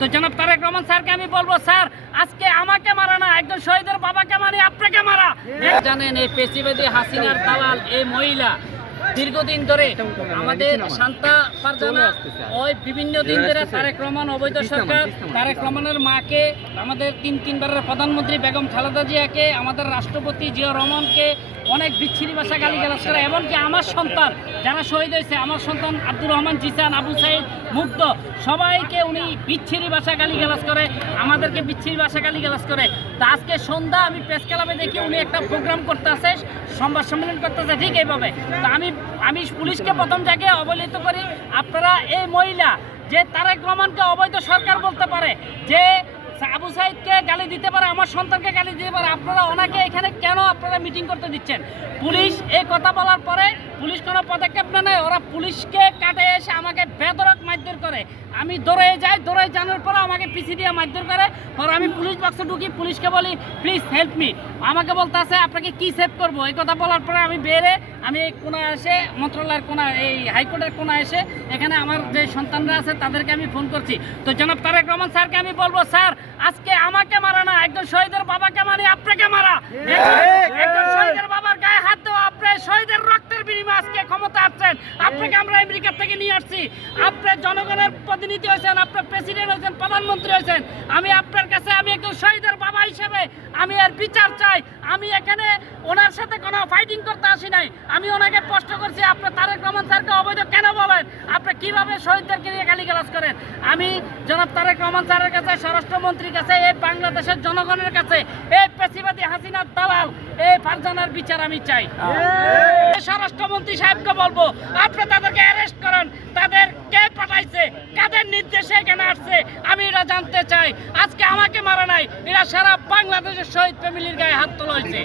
তো জনাব তারেক রহমান স্যারকে আমি বলবো, স্যার আজকে আমাকে মারা না, একজন শহীদের বাবাকে মানে আপনাকে মারা। জানেন এই পেশিবাদী হাসিনার দালাল এই মহিলা দীর্ঘদিন ধরে আমাদের শান্তা ফারজানা ওই বিভিন্ন দিন ধরে তারেক রহমান অবৈধ সরকার, তারেক রহমানের মাকে, আমাদের তিনবারের প্রধানমন্ত্রী বেগম খালেদা জিয়াকে, আমাদের রাষ্ট্রপতি জিয়া রহমানকে অনেক বিচ্ছিরি ভাষা গালিগালাজ করে। এমনকি আমার সন্তান যারা শহীদ হয়েছে, আমার সন্তান আব্দুর রহমান জিসান, আবু সাইদ, মুগ্ধ, সবাইকে উনি বিচ্ছিরি ভাষা গালিগালাজ করে, আমাদেরকে বিচ্ছিরি ভাষা গালিগালাজ করে। তা আজকে সন্ধ্যা আমি প্রেস ক্লাবে দেখি উনি একটা প্রোগ্রাম করতে আসে, সংবাদ সম্মেলন করতেছে ঠিক এইভাবে। তা আমি পুলিশকে প্রথম জায়গায় অবহেলিত করি, আপনারা এই মহিলা যে তারেক রহমানকে অবৈধ সরকার বলতে পারে, যে আবু সাইদকে গালি দিতে পারে, আমার সন্তানকে গালি দিতে পারে, আপনারা ওনাকে এখানে কেন আপনারা মিটিং করতে দিচ্ছেন? পুলিশ এই কথা বলার পরে পুলিশ কোনো পদক্ষেপ নেয়, ওরা পুলিশকে কাটে এসে আমাকে বেধড়ক মারধর করে। আমি দৌড়ে যাই, দৌড়ে জানার পরে আমাকে পিছিয়ে দিয়ে মারধর করে। পরে আমি পুলিশ বক্সে ঢুকি, পুলিশকে বলি প্লিজ হেল্প মি। আমাকে বলতে আছে আপনাকে কি সেভ করবো। এই কথা বলার পরে আমি বেরে আমি এই কোনায় এসে, মন্ত্রণালয়ের কোনায়, এই হাইকোর্টের কোনায় এসে এখানে আমার যে সন্তানরা আছে তাদেরকে আমি ফোন করছি। তো জনাব তারেক রহমান স্যারকে আমি বলবো, স্যার আজকে আমাকে মারা না, একজন শহীদের বাবাকে মানে আপনাকে মারা। একজন শহীদের বাবার গায়ে হাত দেওয়া, আপনি শহীদের রক্তের বিনিময়ে আজকে ক্ষমতা আসছেন। আপনাকে আমরা আমেরিকা থেকে নিয়ে আসছি, আপনি জনগণের প্রতিনিধি হয়েছেন, আপনি প্রেসিডেন্ট হয়েছেন, প্রধানমন্ত্রী হয়েছেন। আমি আপনার কাছে, আমি একজন শহীদের বাবা হিসেবে আমি এর বিচার চাই। আমি এখানে ওনার সাথে কোনো ফাইটিং করতে আসি নাই। আমি ওনাকে প্রশ্ন করছি, আপনি তারেক রহমান স্যারকে অবৈধ কেন বলেন? আপনি কিভাবে শহীদদেরকে নিয়ে গালিগালাজ করেন? আমি জনাব তারেক রহমান স্যারের কাছে, স্বরাষ্ট্রমন্ত্রীর কাছে, এই বাংলাদেশের জনগণের কাছে, এই পেশিবাদী হাসিনার দালাল এই ফারজানার বিচার আমি চাই। স্বরাষ্ট্রমন্ত্রী সাহেবকে বলবো, আপনি তাদেরকে অ্যারেস্ট করেন। তাদের কে পাঠাইছে, কাদের নির্দেশে এখানে আসছে, আমি এটা জানতে চাই। আজকে আমাকে মারা নাই, এরা সারা বাংলাদেশের শহীদ ফ্যামিলির গায়ে হাত তোলা হয়েছে।